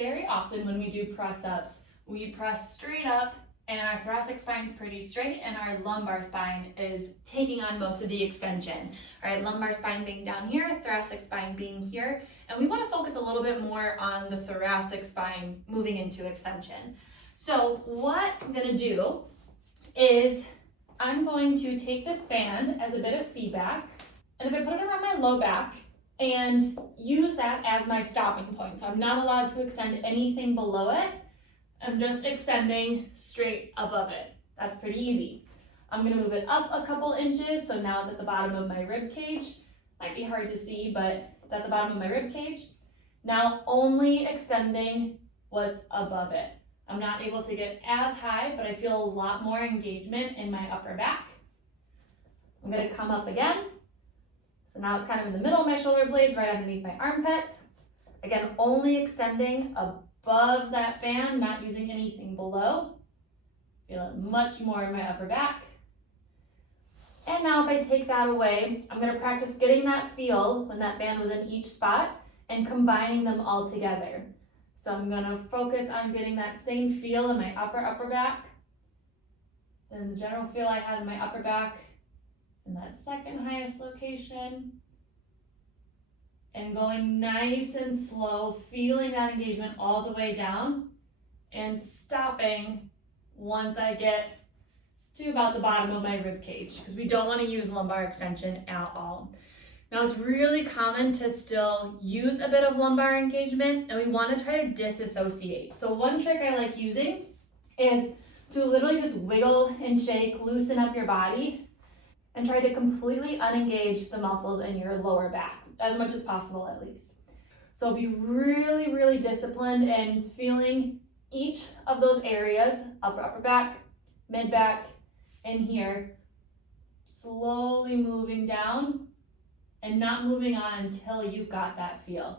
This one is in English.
very often when we do press-ups, we press straight up and our thoracic spine's pretty straight and our lumbar spine is taking on most of the extension. All right, lumbar spine being down here, thoracic spine being here, and we want to focus a little bit more on the thoracic spine moving into extension. So what I'm going to do is I'm going to take this band as a bit of feedback, and if I put it around my low back and use that as my stopping point, so I'm not allowed to extend anything below it, I'm just extending straight above it. That's pretty easy. I'm gonna move it up a couple inches, so now it's at the bottom of my rib cage. Might be hard to see, but it's at the bottom of my rib cage. Now only extending what's above it. I'm not able to get as high, but I feel a lot more engagement in my upper back. I'm gonna come up again. So now it's kind of in the middle of my shoulder blades, right underneath my armpits. Again, only extending above that band, not using anything below. Feel it much more in my upper back. And now if I take that away, I'm gonna practice getting that feel when that band was in each spot and combining them all together. So I'm gonna focus on getting that same feel in my upper back, then the general feel I had in my upper back in that second highest location, and going nice and slow, feeling that engagement all the way down, and stopping once I get to about the bottom of my rib cage, because we don't want to use lumbar extension at all. Now it's really common to still use a bit of lumbar engagement, and we want to try to disassociate. So one trick I like using is to literally just wiggle and shake, loosen up your body, and try to completely unengage the muscles in your lower back, as much as possible at least. So be really, really disciplined in feeling each of those areas, upper back, mid back, and here, slowly moving down and not moving on until you've got that feel.